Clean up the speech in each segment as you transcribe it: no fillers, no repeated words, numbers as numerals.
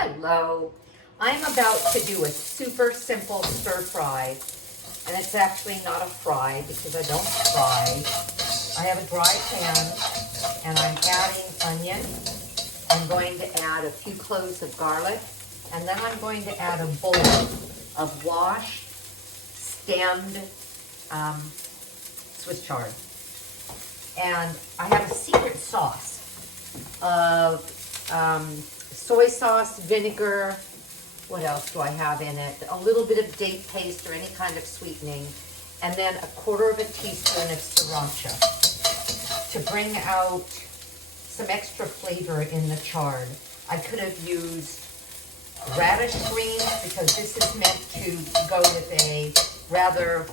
Hello. I'm about to do a super simple stir fry, and it's actually not a fry because I don't fry. I have a dry pan, and I'm adding onion. I'm going to add a few cloves of garlic, and then I'm going to add a bowl of washed, stemmed Swiss chard. And I have a secret sauce of soy sauce, vinegar. What else do I have in it? A little bit of date paste or any kind of sweetening, and then a quarter of a teaspoon of sriracha to bring out some extra flavor in the chard. I could have used radish greens because this is meant to go with a rather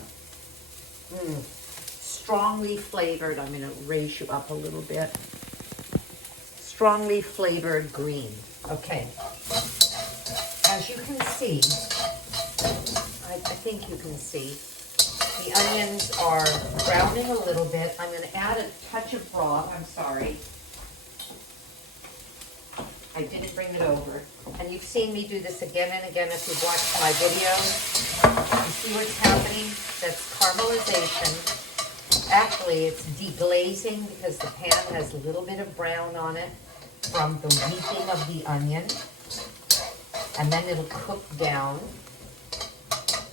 strongly flavored, I'm going to raise you up a little bit, strongly flavored green. Okay. As you can see, I think you can see, the onions are browning a little bit. I'm going to add a touch of broth. I'm sorry. I didn't bring it over. And you've seen me do this again and again if you've watched my videos. You see what's happening? That's caramelization. Actually, it's deglazing because the pan has a little bit of brown on it from the weeping of the onion. And then it'll cook down,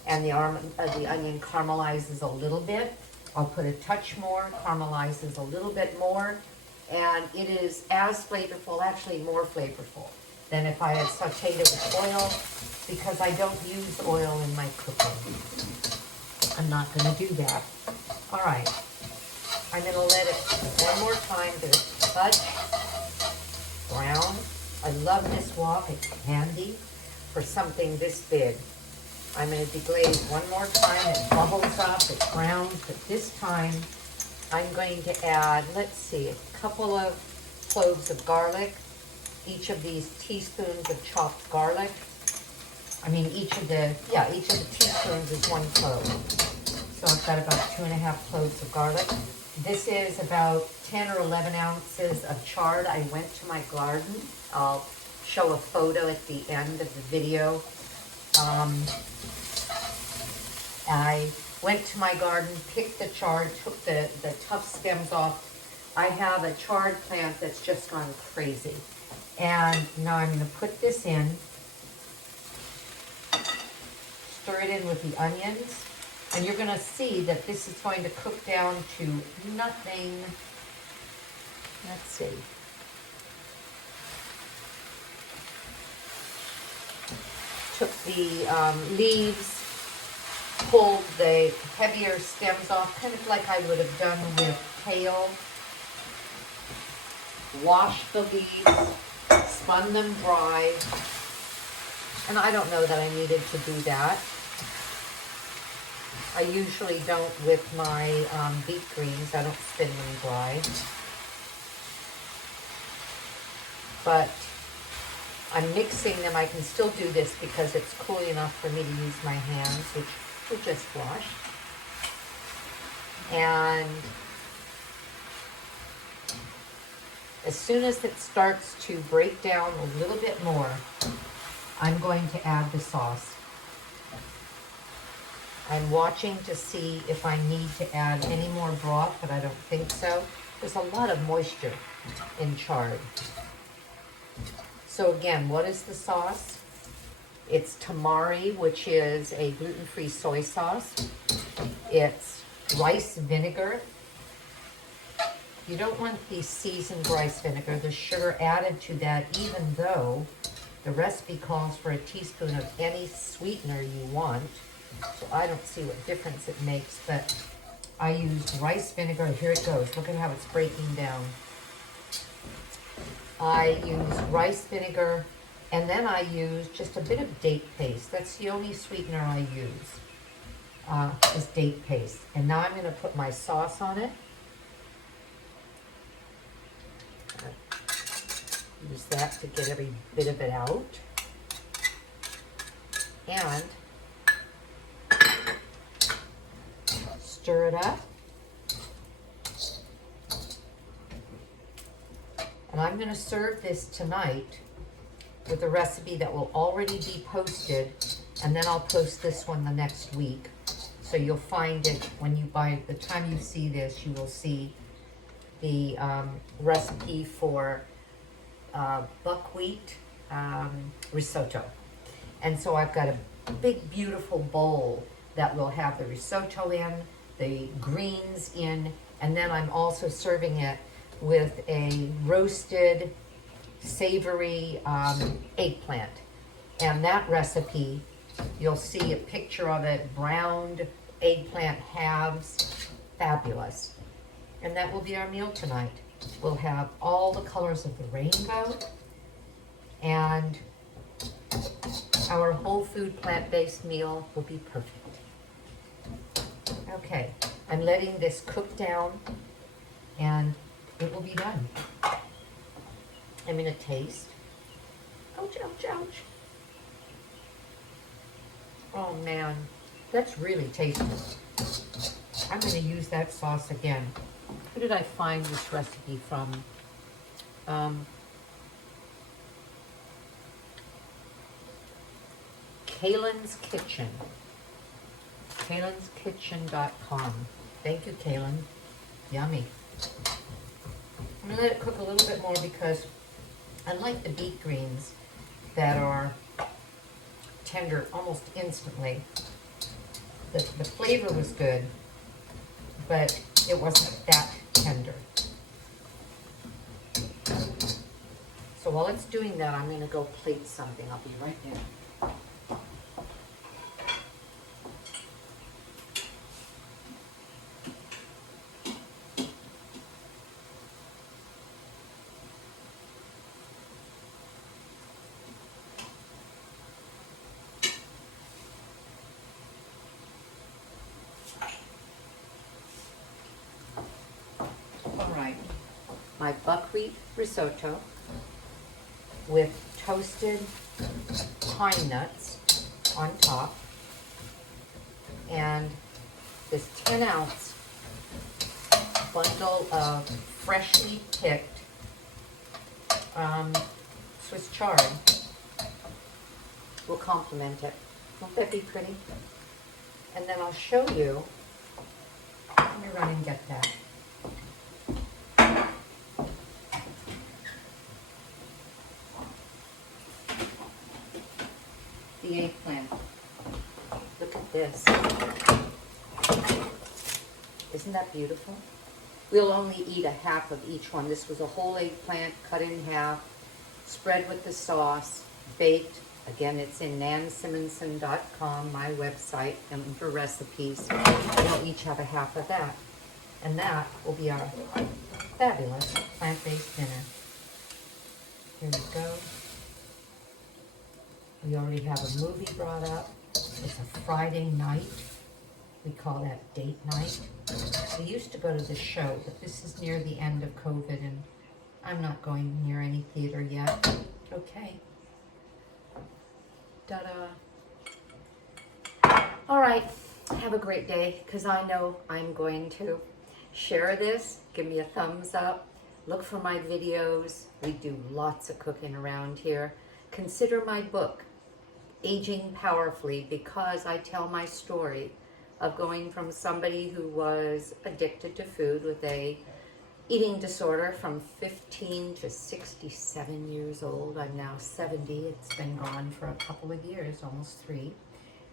and the onion caramelizes a little bit. I'll put a touch more, caramelizes a little bit more, and it is as flavorful, actually more flavorful, than if I had sauteed it with oil, because I don't use oil in my cooking. I'm not going to do that. All right, I'm going to let it one more time to touch brown. I love this wok, it's handy for something this big. I'm going to deglaze one more time. It bubbles up, it browns, but this time I'm going to add, let's see, a couple of cloves of garlic, each of these teaspoons of chopped garlic. I mean, each of the teaspoons is 1 clove. So I've got about 2.5 cloves of garlic. This is about 10 or 11 ounces of chard. I went to my garden. I'll show a photo at the end of the video. I went to my garden, picked the chard, took the tough stems off. I have a chard plant that's just gone crazy. And now I'm going to put this in, stir it in with the onions, and you're going to see that this is going to cook down to nothing. Let's see. Took the leaves, pulled the heavier stems off, kind of like I would have done with kale. Washed the leaves, spun them dry, and I don't know that I needed to do that. I usually don't with my beet greens. I don't spin them dry. But I'm mixing them. I can still do this because it's cool enough for me to use my hands, which we just washed. And as soon as it starts to break down a little bit more, I'm going to add the sauce. I'm watching to see if I need to add any more broth, but I don't think so. There's a lot of moisture in chard. So again, what is the sauce? It's tamari, which is a gluten-free soy sauce. It's rice vinegar. You don't want the seasoned rice vinegar. There's sugar added to that, even though the recipe calls for a teaspoon of any sweetener you want. So I don't see what difference it makes, but I used rice vinegar. Here it goes. Look at how it's breaking down. I use rice vinegar, and then I use just a bit of date paste. That's the only sweetener I use, is date paste. And now I'm going to put my sauce on it. Use that to get every bit of it out. And stir it up. And I'm going to serve this tonight with a recipe that will already be posted, and then I'll post this one the next week. So you'll find it when you by the time you see this, you will see the recipe for buckwheat risotto. And so I've got a big beautiful bowl that will have the risotto in, the greens in, and then I'm also serving it with a roasted savory eggplant. And that recipe, you'll see a picture of it, browned eggplant halves, fabulous. And that will be our meal tonight. We'll have all the colors of the rainbow, and our whole food plant-based meal will be perfect. Okay, I'm letting this cook down, and it will be done. I'm gonna taste. Ouch, ouch, ouch. Oh man, that's really tasty. I'm gonna use that sauce again. Where did I find this recipe from? Kaylin's Kitchen. Kaylin'sKitchen.com. Thank you, Kaylin. Yummy. I'm gonna let it cook a little bit more because unlike the beet greens that are tender almost instantly, the flavor was good, but it wasn't that tender. So while it's doing that, I'm gonna go plate something. I'll be right there. My buckwheat risotto with toasted pine nuts on top, and this 10-ounce bundle of freshly picked Swiss chard will complement it. Won't that be pretty? And then I'll show you. Let me run and get that. The eggplant. Look at this. Isn't that beautiful? We'll only eat a half of each one. This was a whole eggplant cut in half, spread with the sauce, baked. Again, it's in nansimonson.com, my website, and for recipes. We'll each have a half of that. And that will be our fabulous plant-based dinner. Here we go. We already have a movie brought up. It's a Friday night. We call that date night. We used to go to the show, but this is near the end of COVID, and I'm not going near any theater yet. Okay. Ta-da. All right. Have a great day, because I know I'm going to. Share this. Give me a thumbs up. Look for my videos. We do lots of cooking around here. Consider my book, Aging Powerfully, because I tell my story of going from somebody who was addicted to food with a eating disorder from 15 to 67 years old. I'm now 70. It's been gone for a couple of years, almost 3.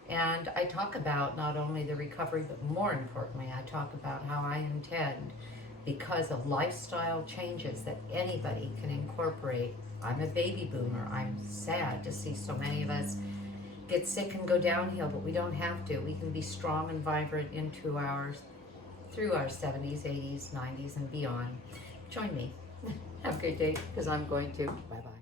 And I talk about not only the recovery, but more importantly, I talk about how I intend, because of lifestyle changes that anybody can incorporate. I'm a baby boomer. I'm sad to see so many of us get sick and go downhill, but we don't have to. We can be strong and vibrant through our 70s, 80s, 90s, and beyond. Join me. Have a great day, because I'm going to. Bye-bye.